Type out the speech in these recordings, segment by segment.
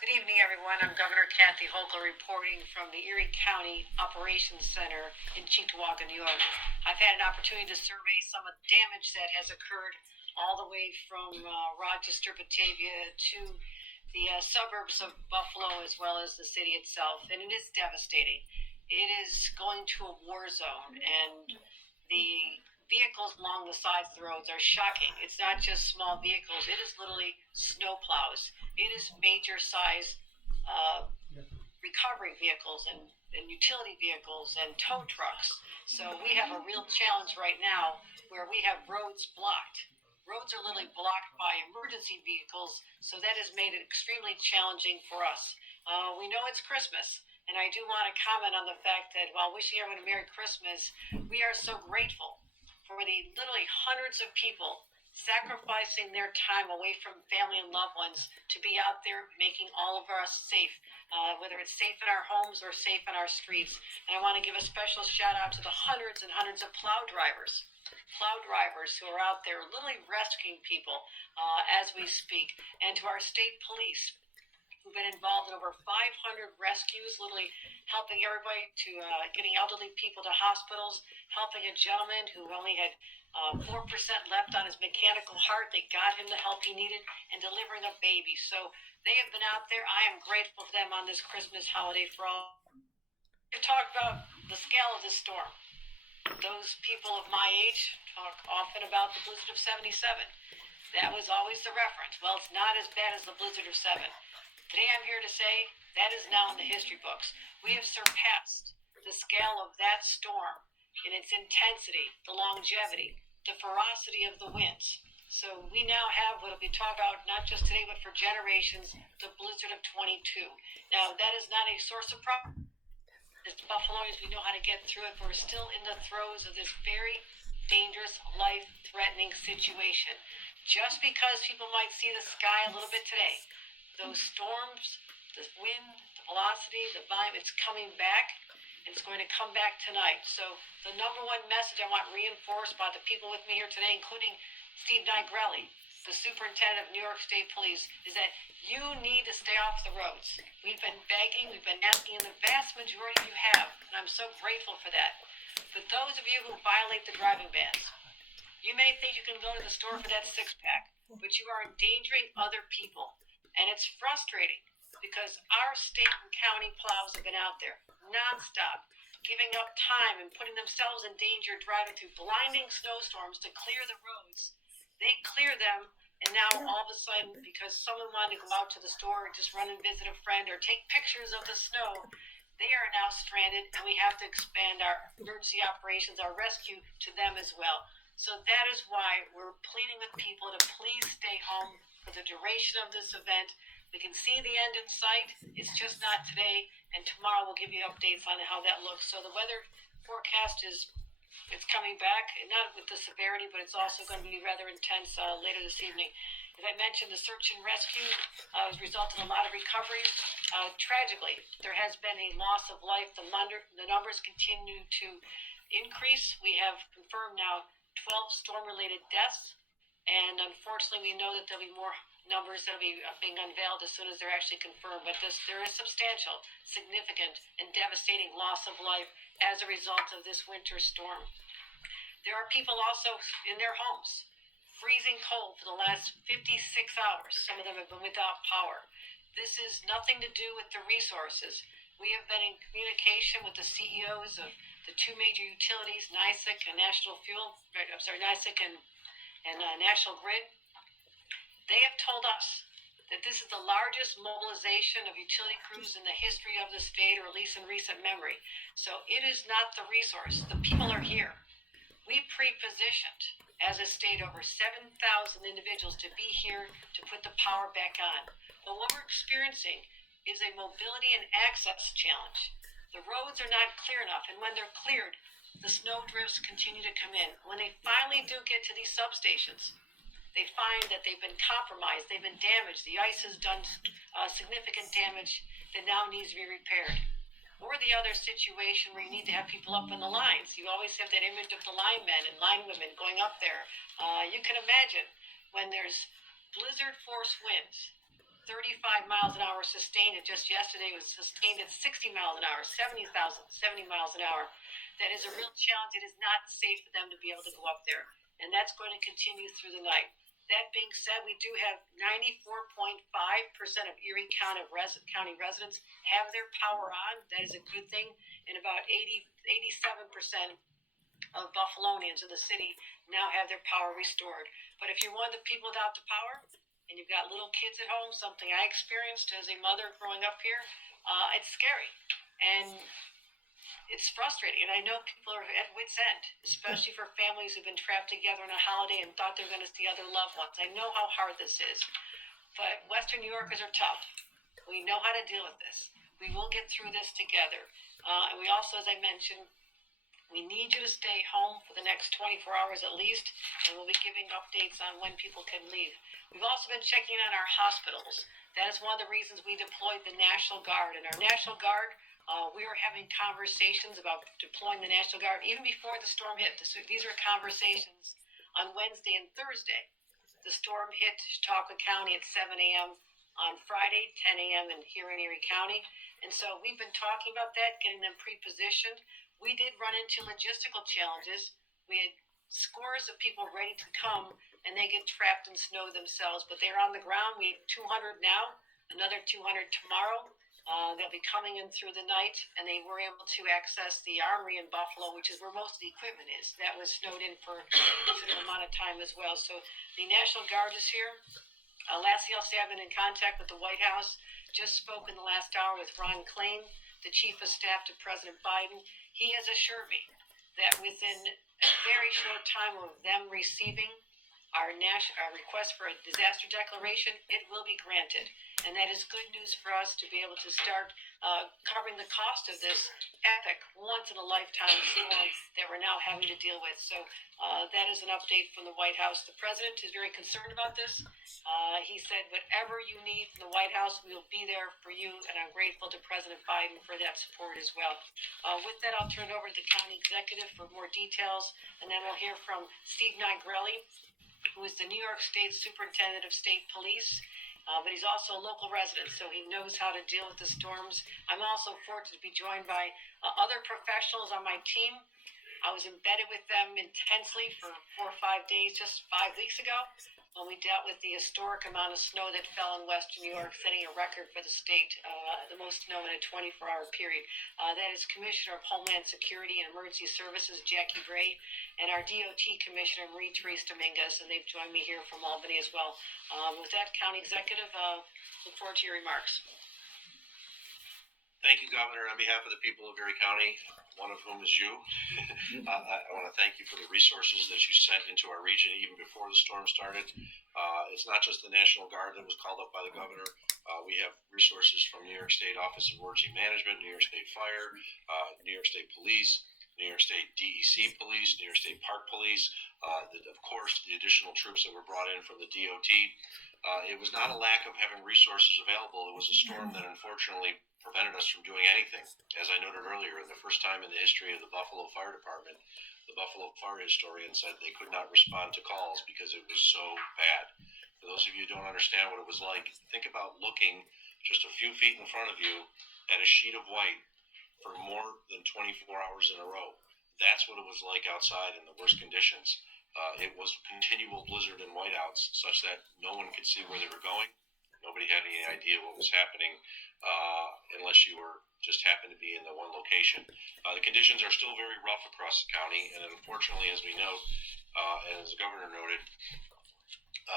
Good evening, everyone. I'm Governor Kathy Hochul reporting from the Erie County Operations Center in Cheektowaga, New York. I've had an opportunity to survey some of the damage that has occurred all the way from Rochester, Batavia to the suburbs of Buffalo as well as the city itself, and it is devastating. It is going to a war zone, and the vehicles along the sides of the roads are shocking. It's not just small vehicles, it is literally snow plows. It is major size uh, recovery vehicles and utility vehicles and tow trucks. So we have a real challenge right now where we have roads blocked. Roads are literally blocked by emergency vehicles, so that has made it extremely challenging for us. We know it's Christmas, and I do want to comment on the fact that while wishing everyone a Merry Christmas, we are so grateful for the literally hundreds of people sacrificing their time away from family and loved ones to be out there making all of us safe, whether it's safe in our homes or safe in our streets. And I want to give a special shout out to the hundreds and hundreds of plow drivers who are out there literally rescuing people as we speak, and to our state police who've been involved in over 500 rescues, literally helping everybody to getting elderly people to hospitals, helping a gentleman who only had 4% left on his mechanical heart. They got him the help he needed, and delivering a baby. So they have been out there. I am grateful for them on this Christmas holiday for all. To talk about the scale of this storm. Those people of my age talk often about the blizzard of 77. That was always the reference. Well, it's not as bad as the blizzard of 7. Today I'm here to say that is now in the history books. We have surpassed the scale of that storm in its intensity, the longevity, the ferocity of the winds. So we now have what will be talked about not just today but for generations, the blizzard of 22. Now that is not a source of problem. As Buffaloians, we know how to get through it, but we're still in the throes of this very dangerous, life-threatening situation. Just because people might see the sky a little bit today, those storms, the wind, the velocity, the volume, it's coming back, and it's going to come back tonight. So the number one message I want reinforced by the people with me here today, including Steve Nigrelli, the superintendent of New York State Police, is that you need to stay off the roads. We've been begging, we've been asking, and the vast majority of you have, and I'm so grateful for that. But those of you who violate the driving bans, you may think you can go to the store for that six-pack, but you are endangering other people. And it's frustrating because our state and county plows have been out there nonstop, giving up time and putting themselves in danger driving through blinding snowstorms to clear the roads. They clear them, and now all of a sudden, because someone wanted to go out to the store or just run and visit a friend or take pictures of the snow, they are now stranded, and we have to expand our emergency operations, our rescue, to them as well. So that is why we're pleading with people to please stay home for the duration of this event. We can see the end in sight. It's just not today, and tomorrow we'll give you updates on how that looks. So the weather forecast it's coming back, not with the severity, but it's also going to be rather intense later this evening. As I mentioned, the search and rescue has resulted in a lot of recoveries. Tragically, there has been a loss of life. The numbers continue to increase. We have confirmed now 12 storm-related deaths, and unfortunately, we know that there'll be more numbers that'll be being unveiled as soon as they're actually confirmed. But there is substantial, significant, and devastating loss of life as a result of this winter storm. There are people also in their homes, freezing cold for the last 56 hours. Some of them have been without power. This is nothing to do with the resources. We have been in communication with the CEOs of the two major utilities, NYSEC and National Grid. They have told us that this is the largest mobilization of utility crews in the history of the state, or at least in recent memory. So it is not the resource. The people are here. We pre-positioned as a state over 7,000 individuals to be here to put the power back on. But what we're experiencing is a mobility and access challenge. The roads are not clear enough, and when they're cleared, the snow drifts continue to come in. When they finally do get to these substations, they find that they've been compromised, they've been damaged, the ice has done significant damage that now needs to be repaired. Or the other situation where you need to have people up in the lines. You always have that image of the linemen and linewomen going up there. You can imagine when there's blizzard force winds, 35 miles an hour sustained, and just yesterday was sustained at 60 miles an hour, 70 miles an hour. That is a real challenge. It is not safe for them to be able to go up there, and that's going to continue through the night. That being said, we do have 94.5% of Erie County residents have their power on. That is a good thing. And about 87% of Buffalonians in the city now have their power restored. But if you're one of the people without the power and you've got little kids at home, something I experienced as a mother growing up here, it's scary. And it's frustrating, and I know people are at wit's end, especially for families who've been trapped together on a holiday and thought they're going to see other loved ones. I know how hard this is, but Western New Yorkers are tough. We know how to deal with this. We will get through this together. And we also, as I mentioned, we need you to stay home for the next 24 hours at least, and we'll be giving updates on when people can leave. We've also been checking on our hospitals. That is one of the reasons we deployed the National Guard. And our National Guard, we were having conversations about deploying the National Guard even before the storm hit. These are conversations on Wednesday and Thursday. The storm hit Chautauqua County at 7 a.m. on Friday, 10 a.m. and here in Erie County. And so we've been talking about that, getting them pre-positioned. We did run into logistical challenges. We had scores of people ready to come, and they get trapped in snow themselves, but they're on the ground. We have 200 now, another 200 tomorrow. They'll be coming in through the night, and they were able to access the Armory in Buffalo, which is where most of the equipment is. That was snowed in for a considerable amount of time as well. So the National Guard is here. Lastly, I'll say I've been in contact with the White House. Just spoke in the last hour with Ron Klain, the Chief of Staff to President Biden. He has assured me that within a very short time of them receiving our request for a disaster declaration, it will be granted. And that is good news for us to be able to start covering the cost of this epic, once-in-a-lifetime storm that we're now having to deal with. So that is an update from the White House. The President is very concerned about this. He said, whatever you need from the White House, we'll be there for you, and I'm grateful to President Biden for that support as well. With that, I'll turn it over to the County Executive for more details, and then we'll hear from Steve Nigrelli, who is the New York State Superintendent of State Police. But he's also a local resident, so he knows how to deal with the storms. I'm also fortunate to be joined by other professionals on my team. I was embedded with them intensely for 4 or 5 days just 5 weeks ago when we dealt with the historic amount of snow that fell in Western New York, setting a record for the state, the most snow in a 24-hour period. That is Commissioner of Homeland Security and Emergency Services, Jackie Bray, and our DOT Commissioner, Marie-Therese Dominguez, and they've joined me here from Albany as well. With that, County Executive, look forward to your remarks. Thank you, Governor. On behalf of the people of Erie County, one of whom is you, I want to thank you for the resources that you sent into our region even before the storm started. It's not just the National Guard that was called up by the Governor. We have resources from New York State Office of Emergency Management, New York State Fire, New York State Police, New York State DEC Police, New York State Park Police, of course, the additional troops that were brought in from the DOT. It was not a lack of having resources available. It was a storm that unfortunately prevented us from doing anything. As I noted earlier, the first time in the history of the Buffalo Fire Department, the Buffalo Fire historian said they could not respond to calls because it was so bad. For those of you who don't understand what it was like, think about looking just a few feet in front of you at a sheet of white for more than 24 hours in a row. That's what it was like outside in the worst conditions. It was continual blizzard and whiteouts such that no one could see where they were going. Nobody had any idea what was happening unless you were just happened to be in the one location. The conditions are still very rough across the county, and unfortunately, as we note, as the Governor noted,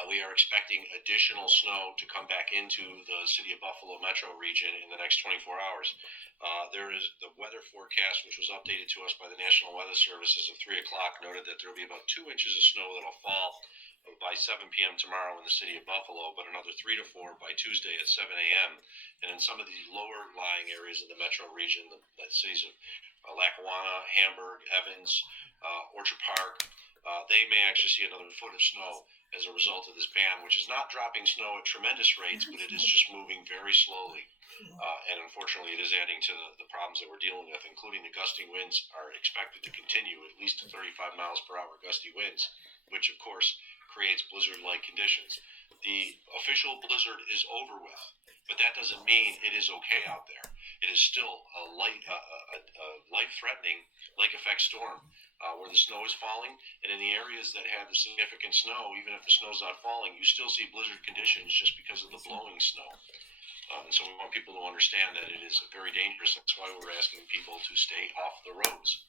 we are expecting additional snow to come back into the city of Buffalo metro region in the next 24 hours. There is the weather forecast, which was updated to us by the National Weather Service as of 3 o'clock, noted that there will be about 2 inches of snow that will fall by 7 p.m. tomorrow in the city of Buffalo, but another 3 to 4 by Tuesday at 7 a.m. And in some of the lower lying areas of the metro region, the cities of Lackawanna, Hamburg, Evans, Orchard Park, they may actually see another foot of snow as a result of this ban, which is not dropping snow at tremendous rates, but it is just moving very slowly. And unfortunately, it is adding to the problems that we're dealing with, including the gusty winds are expected to continue at least 35 miles per hour gusty winds, which of course creates blizzard-like conditions. The official blizzard is over with, but that doesn't mean it is okay out there. It is still a life-threatening lake effect storm where the snow is falling, and in the areas that have the significant snow, even if the snow's not falling, you still see blizzard conditions just because of the blowing snow. And so we want people to understand that it is very dangerous. That's why we're asking people to stay off the roads.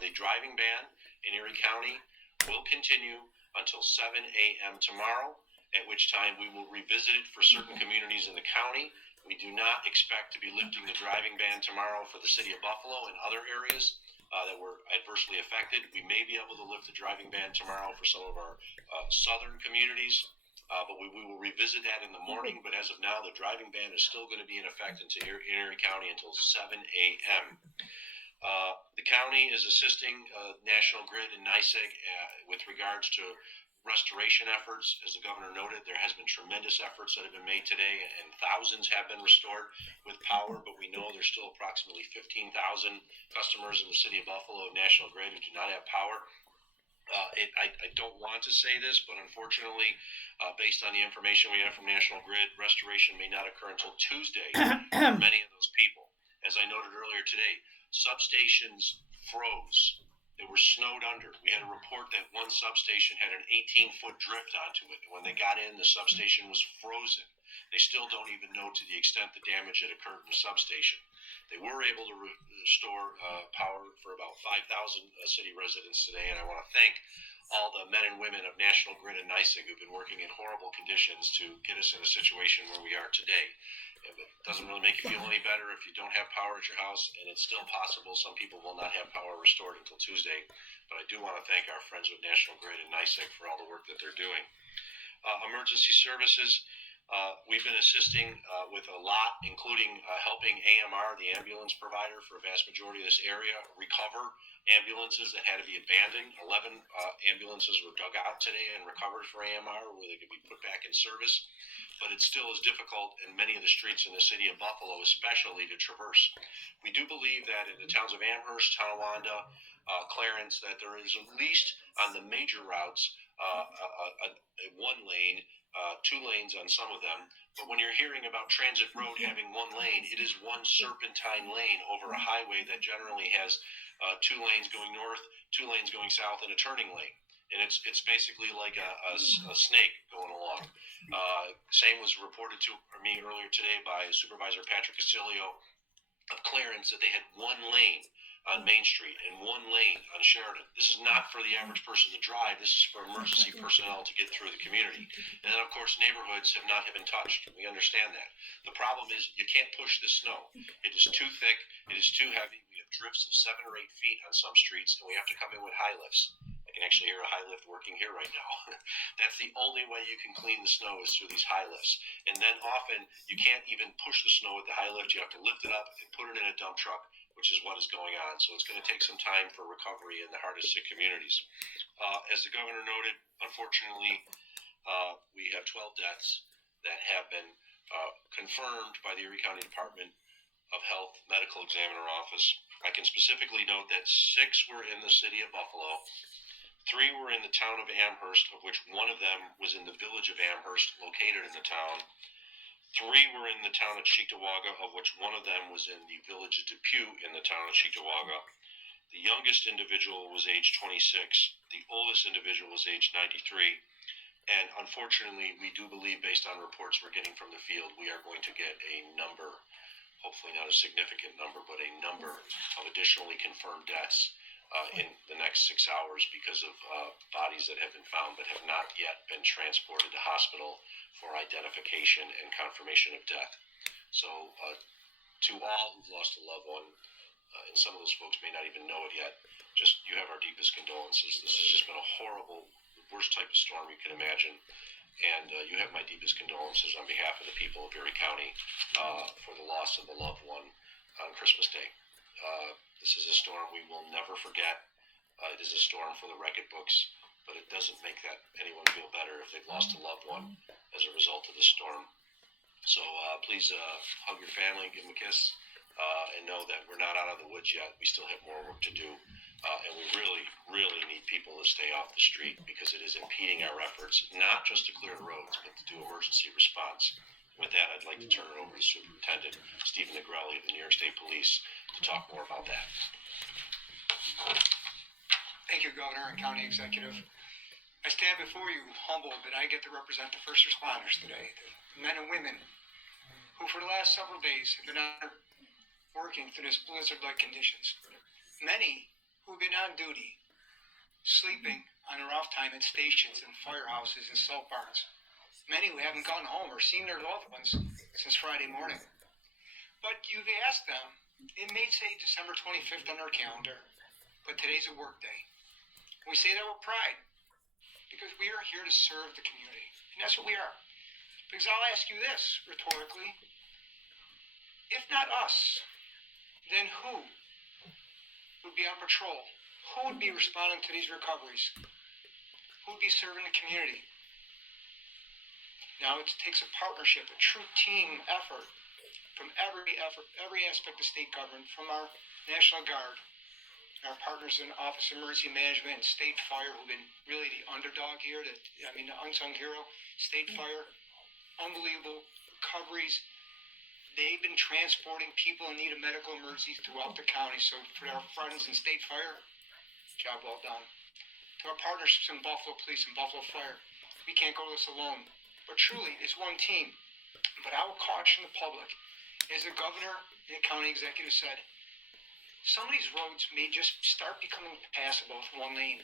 The driving ban in Erie County will continue until 7 a.m. tomorrow, at which time we will revisit it for certain communities in the county. We do not expect to be lifting the driving ban tomorrow for the city of Buffalo and other areas that were adversely affected. We may be able to lift the driving ban tomorrow for some of our southern communities, but we will revisit that in the morning. But as of now, the driving ban is still going to be in effect in Erie County until 7 a.m. The county is assisting National Grid and NYSEG with regards to restoration efforts. As the governor noted, there has been tremendous efforts that have been made today, and thousands have been restored with power, but we know there's still approximately 15,000 customers in the city of Buffalo of National Grid who do not have power. I don't want to say this, but unfortunately, based on the information we have from National Grid, restoration may not occur until Tuesday for many of those people. As I noted earlier today, substations froze. They were snowed under. We had a report that one substation had an 18-foot drift onto it. When they got in, the substation was frozen. They still don't even know to the extent the damage that occurred in the substation. They were able to restore power for about 5,000 city residents today, and I want to thank all the men and women of National Grid and NYSEG who've been working in horrible conditions to get us in a situation where we are today. It doesn't really make you feel any better if you don't have power at your house, and it's still possible some people will not have power restored until Tuesday. But I do want to thank our friends with National Grid and NYSEG for all the work that they're doing. Emergency services, we've been assisting with a lot, including helping AMR, the ambulance provider for a vast majority of this area, recover ambulances that had to be abandoned. 11 ambulances were dug out today and recovered for AMR where they could be put back in service. But it still is difficult in many of the streets in the city of Buffalo, especially to traverse. We do believe that in the towns of Amherst, Tonawanda, Clarence, that there is at least on the major routes a one lane, 2 lanes on some of them. But when you're hearing about Transit Road having 1 lane, it is one serpentine lane over a highway that generally has 2 lanes going north, 2 lanes going south, and a turning lane. And it's basically like a snake going along. Same was reported to me earlier today by Supervisor Patrick Casilio of Clarence that they had 1 lane on Main Street and 1 lane on Sheridan. This is not for the average person to drive. This is for emergency personnel to get through the community. And then, of course, neighborhoods have not been touched. We understand that. The problem is you can't push the snow. It is too thick. It is too heavy. We have drifts of 7 or 8 feet on some streets, and we have to come in with high lifts. I can actually hear a high lift working here right now. That's the only way you can clean the snow is through these high lifts. And then often you can't even push the snow with the high lift. You have to lift it up and put it in a dump truck, which is what is going on. So it's going to take some time for recovery in the hardest hit communities. As the governor noted, unfortunately, we have 12 deaths that have been confirmed by the Erie County Department of Health Medical Examiner Office. I can specifically note that 6 were in the city of Buffalo. 3 were in the town of Amherst, of which 1 of them was in the village of Amherst, located in the town. 3 were in the town of Cheektowaga, of which 1 of them was in the village of Depew in the town of Cheektowaga. The youngest individual was age 26. The oldest individual was age 93. And unfortunately, we do believe, based on reports we're getting from the field, we are going to get a number, hopefully not a significant number, but a number of additionally confirmed deaths in the next 6 hours because of bodies that have been found but have not yet been transported to hospital for identification and confirmation of death. So to all who've lost a loved one, and some of those folks may not even know it yet, just you have our deepest condolences. This has just been a horrible, worst type of storm you can imagine. And you have my deepest condolences on behalf of the people of Erie County for the loss of a loved one on Christmas Day. This is a storm we will never forget. It is a storm for the record books, but it doesn't make that anyone feel better if they've lost a loved one as a result of the storm. So please hug your family, give them a kiss, and know that we're not out of the woods yet. We still have more work to do. And we really, really need people to stay off the street because it is impeding our efforts, not just to clear the roads, but to do emergency response. With that, I'd like to turn it over to Superintendent Stephen Negrelli of the New York State Police to talk more about that. Thank you, Governor and County Executive. I stand before you humbled that I get to represent the first responders today, the men and women who for the last several days have been out working through this blizzard-like conditions. Many who have been on duty, sleeping on their off time at stations and firehouses and salt barns. Many who haven't gone home or seen their loved ones since Friday morning. But you've asked them, it may say December 25th on their calendar, but today's a work day. We say that with pride because we are here to serve the community. And that's what we are. Because I'll ask you this rhetorically. If not us, then who would be on patrol? Who would be responding to these recoveries? Who would be serving the community? Now it takes a partnership, a true team effort from every aspect of state government, from our National Guard, our partners in Office of Emergency Management and State Fire, who've been really the underdog here, the unsung hero. State Fire, unbelievable recoveries. They've been transporting people in need of medical emergencies throughout the county. So for our friends in State Fire, job well done. To our partnerships in Buffalo Police and Buffalo Fire, we can't go this alone. But truly, it's one team. But I will caution the public, as the governor and the county executive said, some of these roads may just start becoming passable with one lane.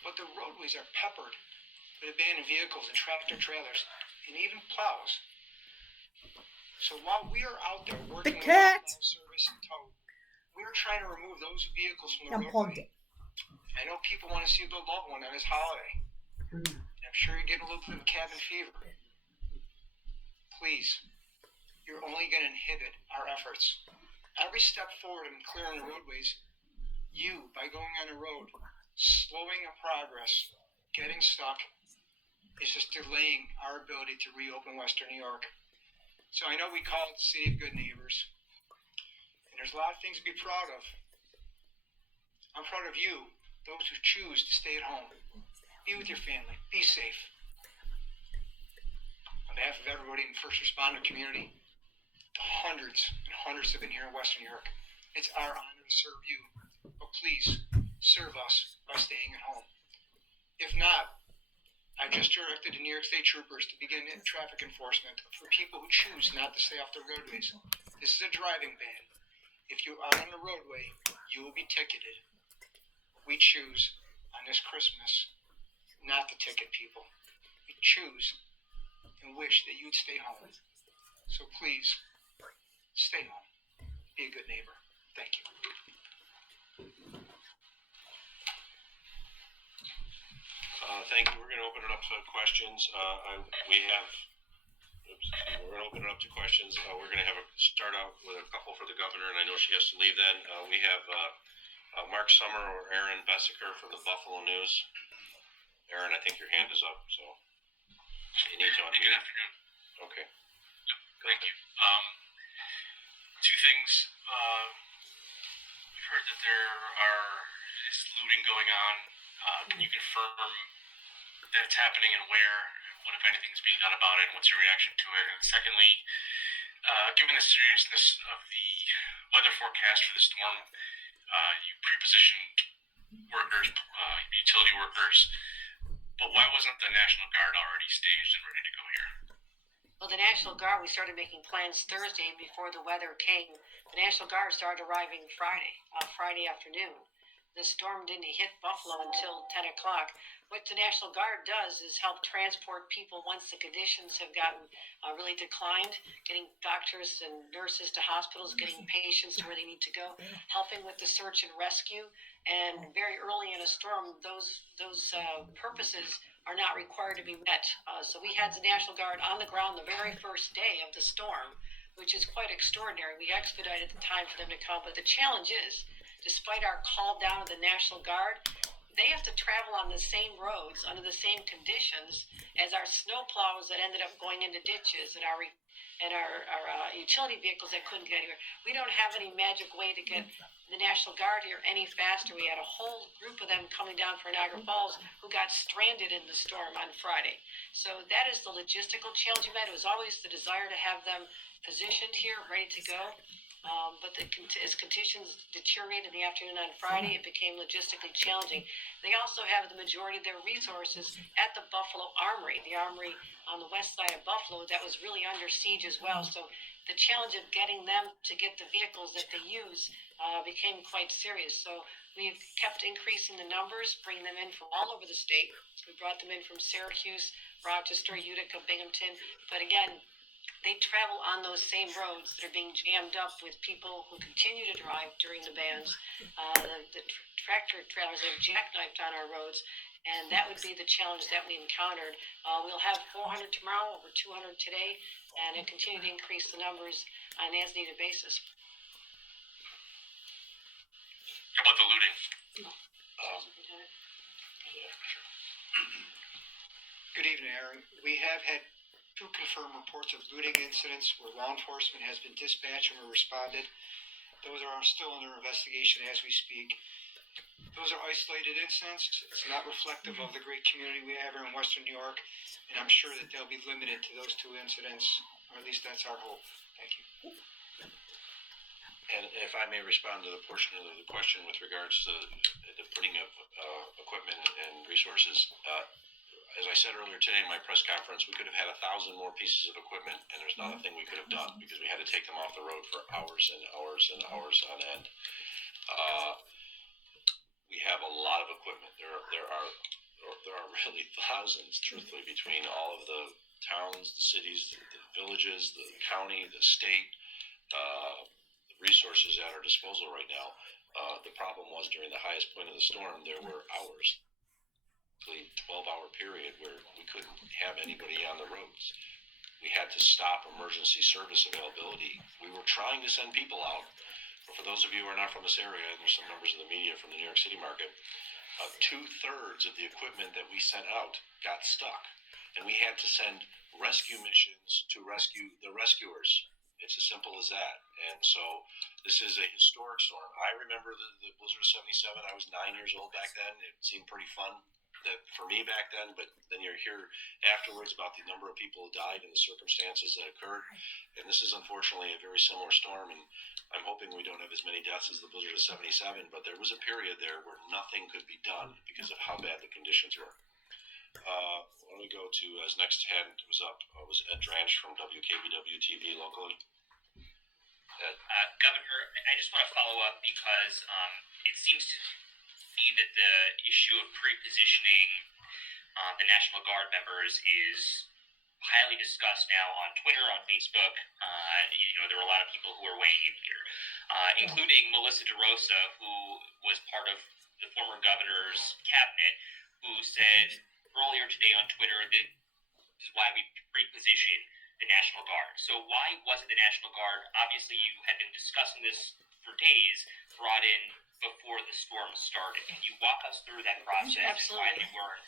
But the roadways are peppered with abandoned vehicles and tractor trailers and even plows. So while we are out there working with service and tow, we're trying to remove those vehicles from the roadway. I know people want to see their loved one on this holiday. I'm sure you're getting a little bit of cabin fever. Please, you're only going to inhibit our efforts. Every step forward in clearing the roadways, you, by going on the road, slowing our progress, getting stuck, is just delaying our ability to reopen Western New York. So I know we call it the City of Good Neighbors. And there's a lot of things to be proud of. I'm proud of you, those who choose to stay at home. Be with your family. Be safe. On behalf of everybody in the first responder community, the hundreds and hundreds have been here in Western New York. It's our honor to serve you. But please, serve us by staying at home. If not, I've just directed the New York State Troopers to begin traffic enforcement for people who choose not to stay off the roadways. This is a driving ban. If you are on the roadway, you will be ticketed. We choose on this Christmas not to ticket people. We choose and wish that you would stay home. So please, stay home. Be a good neighbor. Thank you. Thank you. We're going to open it up to questions. We're going to open it up to questions. We're going to start out with a couple for the governor, and I know she has to leave then. We have Mark Summer or Aaron Bessiker from the Buffalo News. Aaron, I think your hand is up, so you need to unmute. Good afternoon. Okay. Yep. Thank you. Two things. We've heard that there is looting going on. Can you confirm that it's happening and where? What, if anything, is being done about it? And what's your reaction to it? And secondly, given the seriousness of the weather forecast for the storm, you pre-positioned workers, utility workers, but why wasn't the National Guard already staged and ready to go here? Well, the National Guard, we started making plans Thursday before the weather came. The National Guard started arriving Friday afternoon. The storm didn't hit Buffalo until 10 o'clock. What the National Guard does is help transport people once the conditions have gotten really declined, getting doctors and nurses to hospitals, getting patients to where they need to go, helping with the search and rescue. And very early in a storm, those purposes are not required to be met. So we had the National Guard on the ground the very first day of the storm, which is quite extraordinary. We expedited the time for them to come, but the challenge is, despite our call down of the National Guard, they have to travel on the same roads under the same conditions as our snow plows that ended up going into ditches and our and our utility vehicles that couldn't get here. We don't have any magic way to get the National Guard here any faster. We had a whole group of them coming down from Niagara Falls who got stranded in the storm on Friday. So that is the logistical challenge of that. It was always the desire to have them positioned here, ready to go. But as conditions deteriorated in the afternoon on Friday, it became logistically challenging. They also have the majority of their resources at the Buffalo Armory, the armory on the west side of Buffalo that was really under siege as well. So the challenge of getting them to get the vehicles that they use became quite serious. So we've kept increasing the numbers, bringing them in from all over the state. We brought them in from Syracuse, Rochester, Utica, Binghamton. But again, they travel on those same roads that are being jammed up with people who continue to drive during the bans. The tractor trailers have jackknifed on our roads, and that would be the challenge that we encountered. We'll have 400 tomorrow, over 200 today, and it continue to increase the numbers on an as-needed basis. How about the looting? Good evening, Aaron. We have had 2 confirmed reports of looting incidents where law enforcement has been dispatched and responded. Those are still under investigation as we speak. Those are isolated incidents. It's not reflective of the great community we have here in Western New York, and I'm sure that they'll be limited to those 2 incidents, or at least that's our hope. Thank you. And if I may respond to the portion of the question with regards to the putting of equipment and resources, as I said earlier today in my press conference, we could have had 1,000 more pieces of equipment, and there's not a thing we could have done because we had to take them off the road for hours and hours and hours on end. We have a lot of equipment. There are really thousands, truthfully, between all of the towns, the cities, the villages, the county, the state, the resources at our disposal right now. The problem was during the highest point of the storm, there were hours. 12-hour period where we couldn't have anybody on the roads. We had to stop emergency service availability. We were trying to send people out, but for those of you who are not from this area, and there's some members of the media from the New York City market, 2/3 of the equipment that we sent out got stuck, and we had to send rescue missions to rescue the rescuers. It's as simple as that. And so this is a historic storm. I remember the blizzard of 77. I was 9 years old back then. It seemed pretty fun for me back then, but then you hear afterwards about the number of people who died and the circumstances that occurred. And this is unfortunately a very similar storm, and I'm hoping we don't have as many deaths as the blizzard of 77, but there was a period there where nothing could be done because of how bad the conditions were. Why don't we go to, as next hand was up, was Ed Dranch from WKBW TV locally. Ed. Governor, I just want to follow up because it seems to me that the issue of pre-positioning the National Guard members is highly discussed now on Twitter, on Facebook. There were a lot of people who were weighing in here, including Melissa DeRosa, who was part of the former governor's cabinet, who said earlier today on Twitter that this is why we pre-position the National Guard. So why wasn't the National Guard, obviously you had been discussing this for days, brought in before the storm started? Can you walk us through that process? Absolutely. And why they weren't?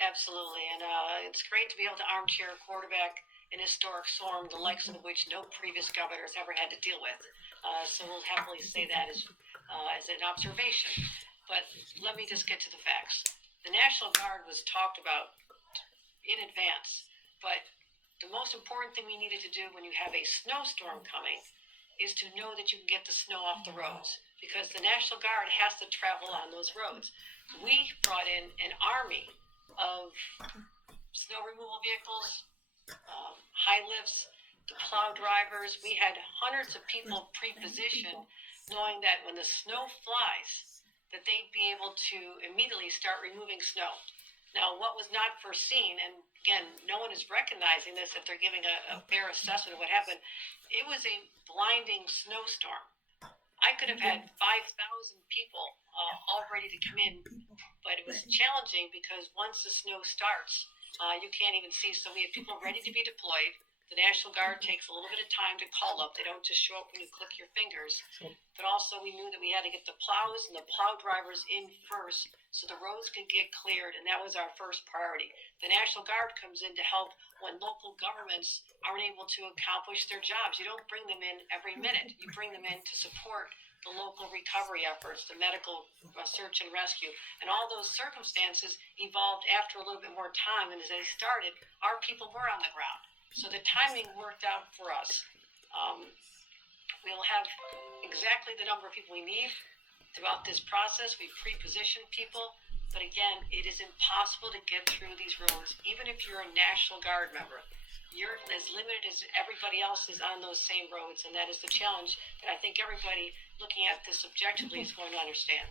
Absolutely, and it's great to be able to armchair quarterback an historic storm, the likes of which no previous governor has ever had to deal with. So we'll happily say that as an observation. But let me just get to the facts. The National Guard was talked about in advance, but the most important thing we needed to do when you have a snowstorm coming is to know that you can get the snow off the roads, because the National Guard has to travel on those roads. We brought in an army of snow removal vehicles, high lifts, the plow drivers. We had hundreds of people pre-positioned, knowing that when the snow flies, that they'd be able to immediately start removing snow. Now, what was not foreseen, and again, no one is recognizing this if they're giving a fair assessment of what happened, it was a blinding snowstorm. I could have had 5,000 people all ready to come in, but it was challenging because once the snow starts, you can't even see. So we had people ready to be deployed. The National Guard takes a little bit of time to call up. They don't just show up when you click your fingers. But also we knew that we had to get the plows and the plow drivers in first so the roads could get cleared, and that was our first priority. The National Guard comes in to help when local governments aren't able to accomplish their jobs. You don't bring them in every minute. You bring them in to support the local recovery efforts, the medical search and rescue, and all those circumstances evolved after a little bit more time. And as they started, our people were on the ground, so the timing worked out for us. We'll have exactly the number of people we need throughout this process. We pre-positioned people, but again, it is impossible to get through these roads, even if you're a National Guard member. You're as limited as everybody else is on those same roads, and that is the challenge that I think everybody looking at this objectively is going to understand.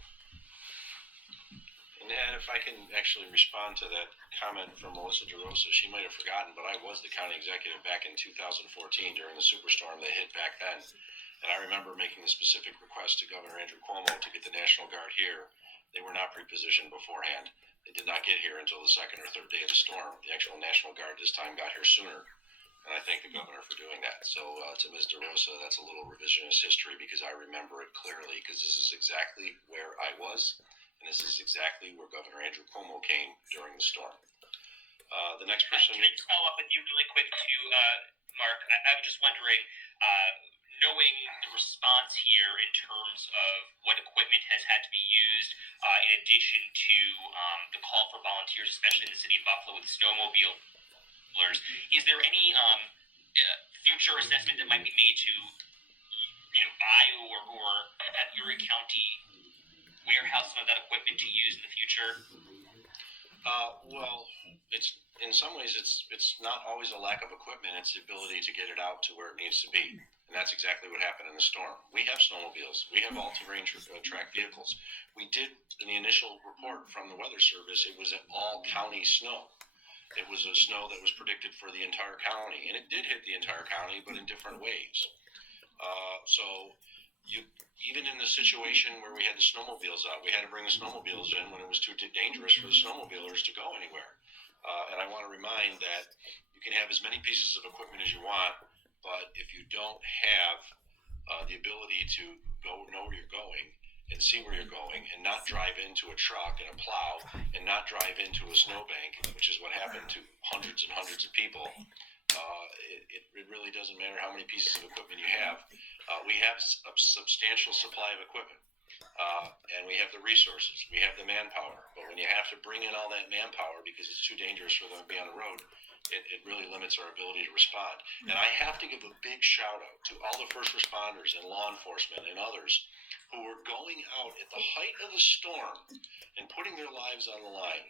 And if I can actually respond to that comment from Melissa DeRosa, she might have forgotten, but I was the county executive back in 2014 during the superstorm that hit back then. And I remember making the specific request to Governor Andrew Cuomo to get the National Guard here. They were not pre-positioned beforehand. They did not get here until the second or third day of the storm. The actual National Guard this time got here sooner. And I thank the governor for doing that. So to Ms. DeRosa, that's a little revisionist history because I remember it clearly because this is exactly where I was. And this is exactly where Governor Andrew Cuomo came during the storm. The next person. Can I just follow up with you really quick too, Mark? I'm just wondering, knowing the response here in terms of what equipment has had to be used, in addition to the call for volunteers, especially in the city of Buffalo with snowmobilers, is there any future assessment that might be made to, buy or at Erie County warehouse some of that equipment to use in the future? Well, it's in some ways it's not always a lack of equipment. It's the ability to get it out to where it needs to be, and that's exactly what happened in the storm. We have snowmobiles. We have all-terrain track vehicles. We did in the initial report from the Weather Service. It was an all-county snow. It was a snow that was predicted for the entire county, and it did hit the entire county, but in different ways. Even in the situation where we had the snowmobiles out, we had to bring the snowmobiles in when it was too dangerous for the snowmobilers to go anywhere. And I want to remind that you can have as many pieces of equipment as you want, but if you don't have the ability to know where you're going and see where you're going and not drive into a truck and a plow and not drive into a snowbank, which is what happened to hundreds and hundreds of people, it really doesn't matter how many pieces of equipment you have. We have a substantial supply of equipment, and we have the resources. We have the manpower. But when you have to bring in all that manpower because it's too dangerous for them to be on the road, it really limits our ability to respond. And I have to give a big shout out to all the first responders and law enforcement and others who were going out at the height of the storm and putting their lives on the line.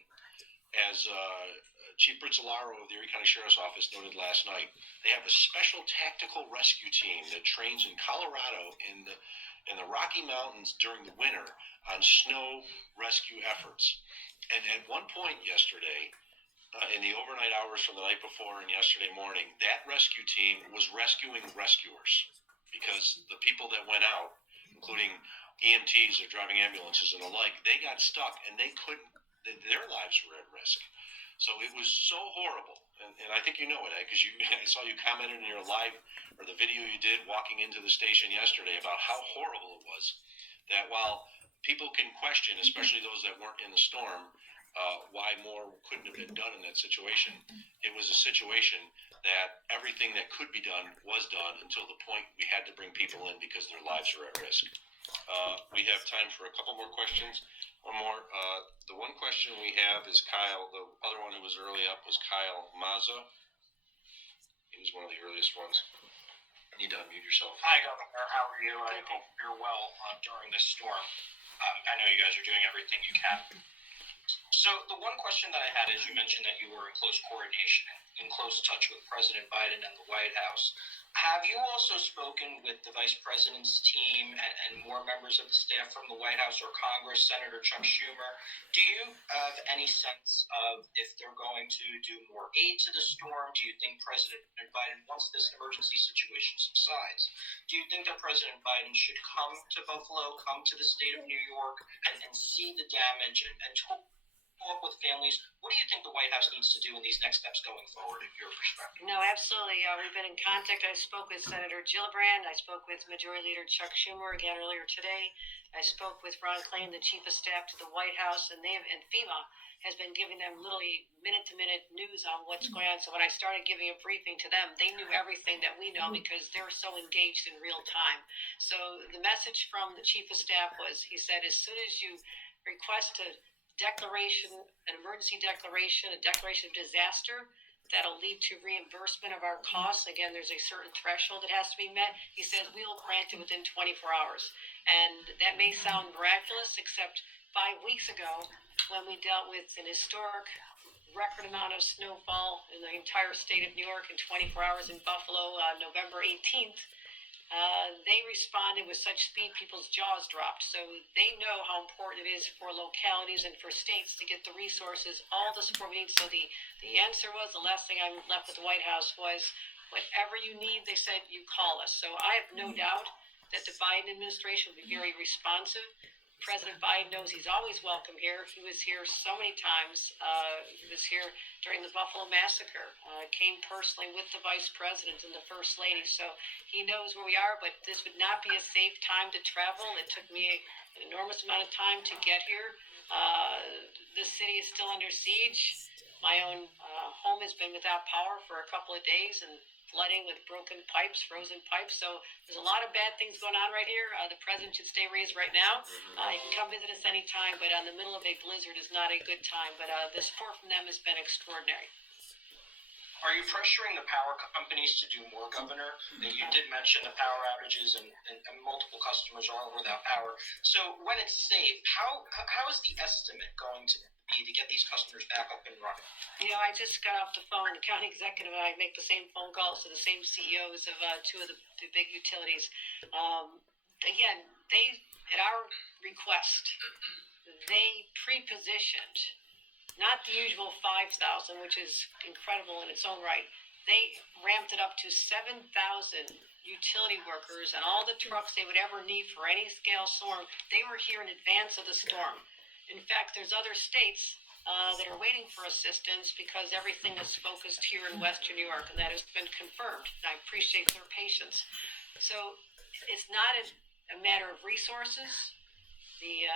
As Chief Brizzolaro of the Erie County Sheriff's Office noted last night, they have a special tactical rescue team that trains in Colorado in the Rocky Mountains during the winter on snow rescue efforts. And at one point yesterday, in the overnight hours from the night before and yesterday morning, that rescue team was rescuing rescuers because the people that went out, including EMTs that are driving ambulances and the like, they got stuck and they couldn't. Their lives were at risk. So it was so horrible. And I think you know it, because I saw you commented in your live, or the video you did walking into the station yesterday about how horrible it was. That while people can question, especially those that weren't in the storm, why more couldn't have been done in that situation, it was a situation that everything that could be done was done until the point we had to bring people in because their lives were at risk. We have time for a couple more questions. One more. The one question we have is Kyle. The other one who was early up was Kyle Mazza. He was one of the earliest ones. You need to unmute yourself. Hi, Governor. How are you? I hope you're well during this storm. I know you guys are doing everything you can. So the one question that I had is, you mentioned that you were in close coordination, in close touch with President Biden and the White House. Have you also spoken with the Vice President's team and more members of the staff from the White House or Congress, Senator Chuck Schumer? Do you have any sense of if they're going to do more aid to the storm? Do you think President Biden, once this emergency situation subsides, do you think that President Biden should come to Buffalo, come to the state of New York, and see the damage and talk with families. What do you think the White House needs to do in these next steps going forward, in your perspective? No, absolutely. We've been in contact. I spoke with Senator Gillibrand. I spoke with Majority Leader Chuck Schumer again earlier today. I spoke with Ron Klain, the Chief of Staff to the White House, and FEMA has been giving them literally minute-to-minute news on what's going on. So when I started giving a briefing to them, they knew everything that we know because they're so engaged in real time. So the message from the Chief of Staff was, he said, as soon as you request a declaration, an emergency declaration, a declaration of disaster, that'll lead to reimbursement of our costs. Again, there's a certain threshold that has to be met. He says we will grant it within 24 hours. And that may sound miraculous, except 5 weeks ago, when we dealt with an historic record amount of snowfall in the entire state of New York in 24 hours in Buffalo, November 18th, they responded with such speed people's jaws dropped. So they know how important it is for localities and for states to get the resources, all the support we need. So the answer was, the last thing I left with the White House was, whatever you need, they said, you call us. So I have no doubt that the Biden administration will be very responsive. President Biden knows he's always welcome here. He was here so many times. He was here during the Buffalo massacre. Came personally with the vice president and the first lady. So he knows where we are, but this would not be a safe time to travel. It took me an enormous amount of time to get here. This city is still under siege. My own home has been without power for a couple of days, and flooding with broken pipes, frozen pipes. So there's a lot of bad things going on right here. The president should stay where he is right now. You can come visit us anytime, but in the middle of a blizzard is not a good time. But the support from them has been extraordinary. Are you pressuring the power companies to do more, Governor? You did mention the power outages and multiple customers are without power. So when it's safe, how is the estimate going to be to get these customers back up and running? You know, I just got off the phone. The county executive and I make the same phone calls to the same CEOs of two of the big utilities. Again, they, at our request, they pre-positioned not the usual 5,000, which is incredible in its own right. They ramped it up to 7,000 utility workers and all the trucks they would ever need for any scale storm. They were here in advance of the storm. In fact, there's other states that are waiting for assistance because everything is focused here in Western New York, and that has been confirmed. And I appreciate their patience. So it's not a matter of resources, the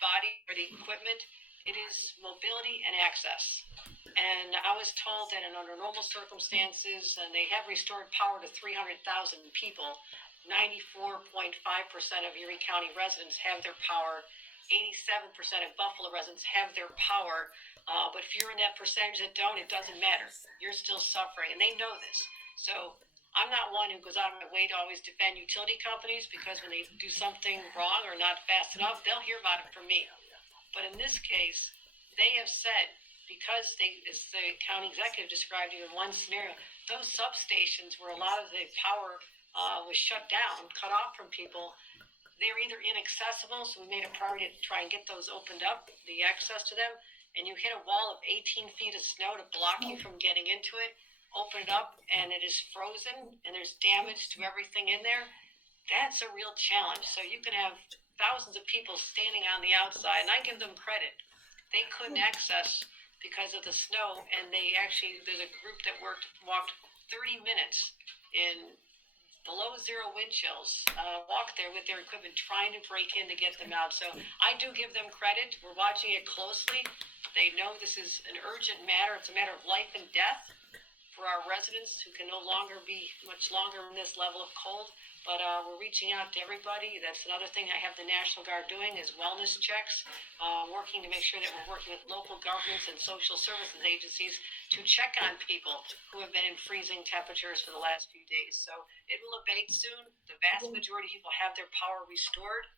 body or the equipment. It is mobility and access. And I was told that under normal circumstances, and they have restored power to 300,000 people, 94.5% of Erie County residents have their power. 87% of Buffalo residents have their power, but if you're in that percentage that don't, it doesn't matter. You're still suffering, and they know this. So I'm not one who goes out of my way to always defend utility companies, because when they do something wrong or not fast enough, they'll hear about it from me. But in this case, they have said, because they, as the county executive described it in one scenario, those substations where a lot of the power was shut down, cut off from people, they're either inaccessible, so we made a priority to try and get those opened up, the access to them, and you hit a wall of 18 feet of snow to block you from getting into it, open it up, and it is frozen, and there's damage to everything in there. That's a real challenge. So you can have thousands of people standing on the outside, and I give them credit. They couldn't access because of the snow, and they actually, there's a group that walked 30 minutes in below zero wind chills, walk there with their equipment trying to break in to get them out. So I do give them credit. We're watching it closely. They know this is an urgent matter. It's a matter of life and death for our residents who can no longer be much longer in this level of cold. But we're reaching out to everybody. That's another thing I have the National Guard doing is wellness checks, working to make sure that we're working with local governments and social services agencies to check on people who have been in freezing temperatures for the last few days. So it will abate soon. The vast majority of people have their power restored.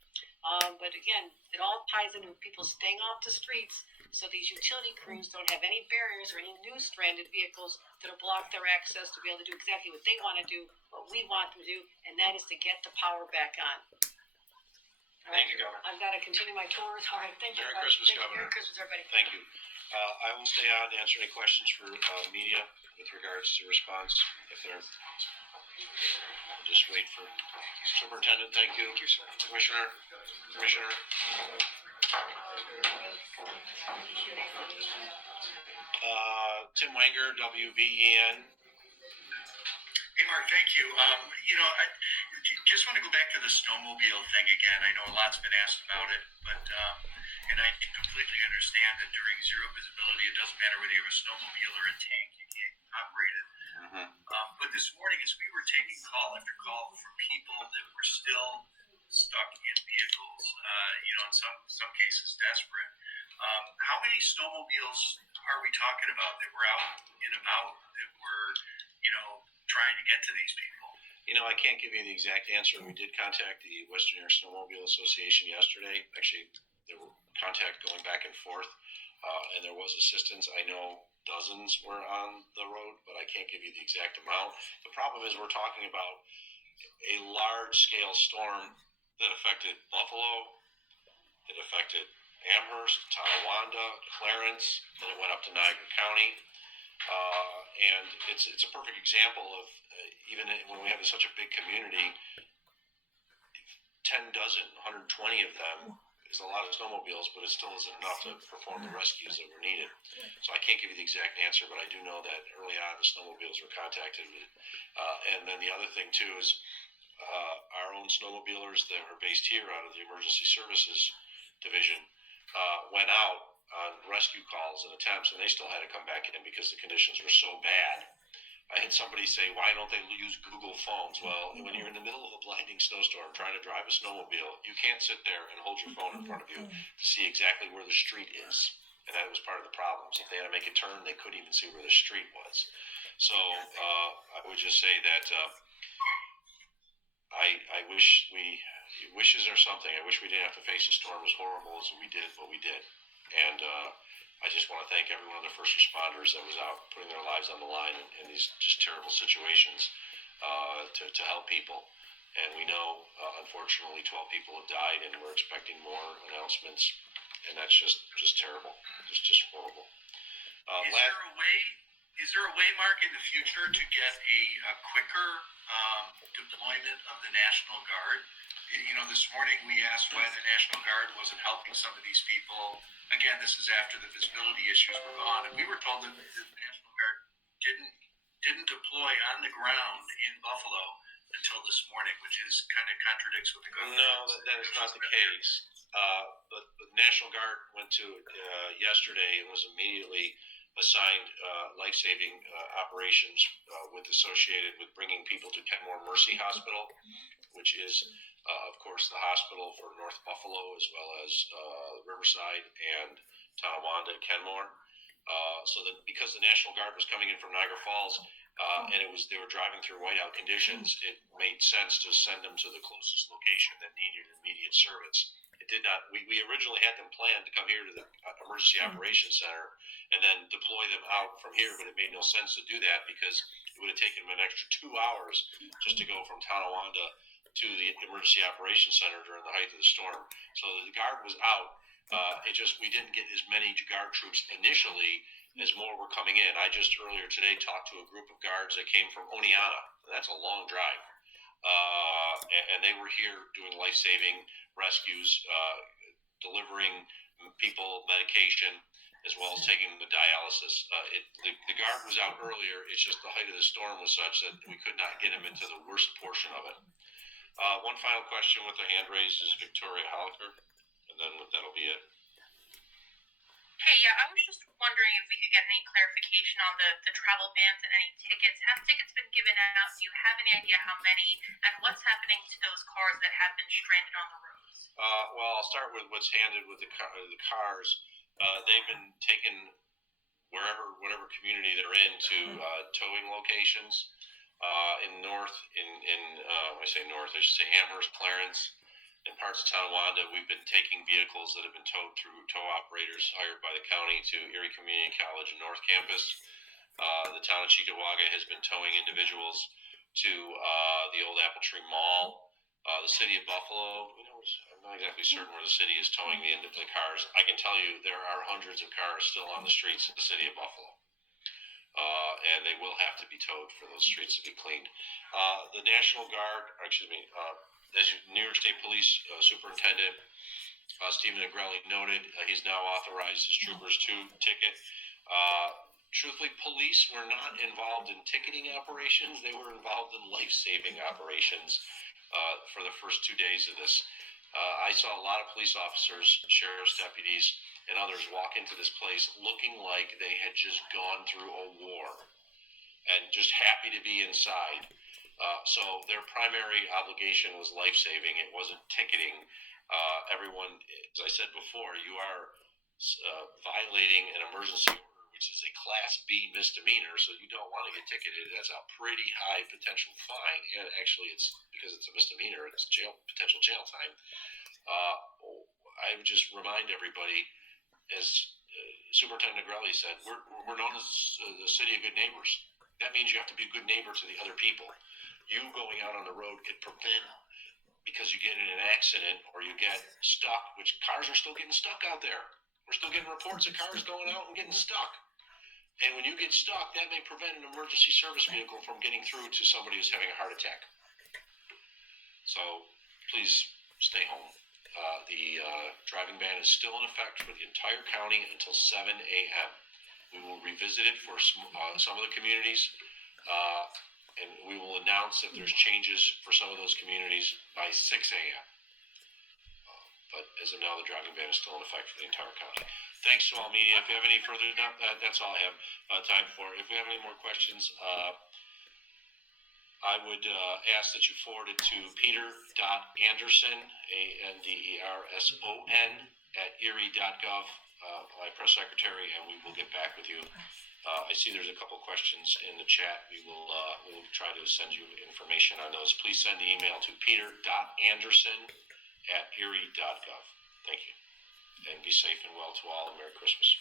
But again, it all ties into people staying off the streets, so these utility crews don't have any barriers or any new stranded vehicles that'll block their access to be able to do exactly what they want to do, what we want them to do, and that is to get the power back on. All right. Thank you, Governor. I've got to continue my tours. All right, thank you. Merry Christmas, Governor. Merry Christmas, everybody. Thank you. I will stay on to answer any questions for media with regards to response if there are. Just wait for Superintendent. Thank you. Thank you, sir. Commissioner. Tim Wenger, WVEN. Hey, Mark, thank you. I just want to go back to the snowmobile thing again. I know a lot's been asked about it, but and I completely understand that during zero visibility, it doesn't matter whether you have a snowmobile or a tank, you can't operate it. But this morning, as we were taking call after call from people that were still stuck in vehicles, in some cases desperate, how many snowmobiles are we talking about that were out and about that were, trying to get to these people? I can't give you the exact answer. We did contact the Western New York Snowmobile Association yesterday. Actually, there were contact going back and forth, and there was assistance. I know dozens were on the road, but I can't give you the exact amount. The problem is we're talking about a large-scale storm that affected Buffalo, it affected Amherst, Tonawanda, Clarence, then it went up to Niagara County. And it's a perfect example of even when we have such a big community, 10 dozen, 120 of them is a lot of snowmobiles, but it still isn't enough to perform the rescues that were needed. So I can't give you the exact answer, but I do know that early on the snowmobiles were contacted. And then the other thing too is our own snowmobilers that are based here out of the Emergency Services Division went out on rescue calls and attempts, and they still had to come back in because the conditions were so bad. I had somebody say, why don't they use Google phones? Well, when you're in the middle of a blinding snowstorm trying to drive a snowmobile, you can't sit there and hold your phone in front of you to see exactly where the street is. And that was part of the problem. So if they had to make a turn, they couldn't even see where the street was. So I would just say that I wish wishes are something. I wish we didn't have to face a storm as horrible as we did, but we did. And I just want to thank every one of the first responders that was out putting their lives on the line in these just terrible situations to help people. And we know, unfortunately, 12 people have died, and we're expecting more announcements. And that's just terrible, just horrible. Is there a way, Mark, in the future to get a quicker deployment of the National Guard? This morning we asked why the National Guard wasn't helping some of these people. Again, this is after the visibility issues were gone, and we were told that the National Guard didn't deploy on the ground in Buffalo until this morning, which is kind of contradicts what the government. No, that is not the case. But the National Guard went to yesterday and was immediately assigned life-saving operations associated with bringing people to Kenmore Mercy Hospital, which is, of course, the hospital for North Buffalo as well as Riverside and Tonawanda and Kenmore. So that because the National Guard was coming in from Niagara Falls and they were driving through whiteout conditions, it made sense to send them to the closest location that needed immediate service. It did not. We originally had them planned to come here to the Emergency Operations Center and then deploy them out from here, but it made no sense to do that because it would have taken them an extra 2 hours just to go from Tonawanda to the Emergency Operations Center during the height of the storm. So the Guard was out. We didn't get as many Guard troops initially as more were coming in. I just earlier today talked to a group of Guards that came from Oneonta. That's a long drive. And they were here doing life-saving rescues, delivering people medication, as well as taking them to dialysis. The Guard was out earlier. It's just the height of the storm was such that we could not get them into the worst portion of it. One final question with the hand raised is Victoria Holliker, and then that'll be it. Hey, yeah, I was just wondering if we could get any clarification on the travel bans and any tickets. Have tickets been given out? Do you have any idea how many? And what's happening to those cars that have been stranded on the roads? Well, I'll start with what's handed with the cars. They've been taken whatever community they're in to towing locations. In north, when I say north, I should say Amherst, Clarence, and parts of Tonawanda, we've been taking vehicles that have been towed through tow operators hired by the county to Erie Community College and North Campus. The town of Cheektowaga has been towing individuals to the old Apple Tree Mall. The city of Buffalo, I'm not exactly certain where the city is towing the end of the cars. I can tell you there are hundreds of cars still on the streets of the city of Buffalo. and they will have to be towed for those streets to be cleaned. The National Guard, as New York State Police Superintendent Stephen Negrelli noted, he's now authorized his troopers to ticket. Truthfully, police were not involved in ticketing operations. They were involved in life-saving operations for the first 2 days of this. I saw a lot of police officers, sheriff's deputies, and others walk into this place looking like they had just gone through a war and just happy to be inside. So their primary obligation was life-saving. It wasn't ticketing. Everyone, as I said before, you are violating an emergency order, which is a Class B misdemeanor, so you don't want to get ticketed. That's a pretty high potential fine, and actually, it's because it's a misdemeanor, it's potential jail time. I would just remind everybody, as Superintendent Negrelli said, we're known as the city of good neighbors. That means you have to be a good neighbor to the other people. You going out on the road could prevent, because you get in an accident or you get stuck, which cars are still getting stuck out there. We're still getting reports of cars going out and getting stuck. And when you get stuck, that may prevent an emergency service vehicle from getting through to somebody who's having a heart attack. So please stay home. The driving ban is still in effect for the entire county until 7 a.m. We will revisit it for some of the communities, and we will announce if there's changes for some of those communities by 6 a.m. But as of now, the driving ban is still in effect for the entire county. Thanks to all media. If you have any further, that's all I have time for. If we have any more questions, I would ask that you forward it to peter.anderson, ANDERSON, @erie.gov, my press secretary, and we will get back with you. I see there's a couple questions in the chat. We'll try to send you information on those. Please send the email to peter.anderson@erie.gov. Thank you. And be safe and well to all, and Merry Christmas.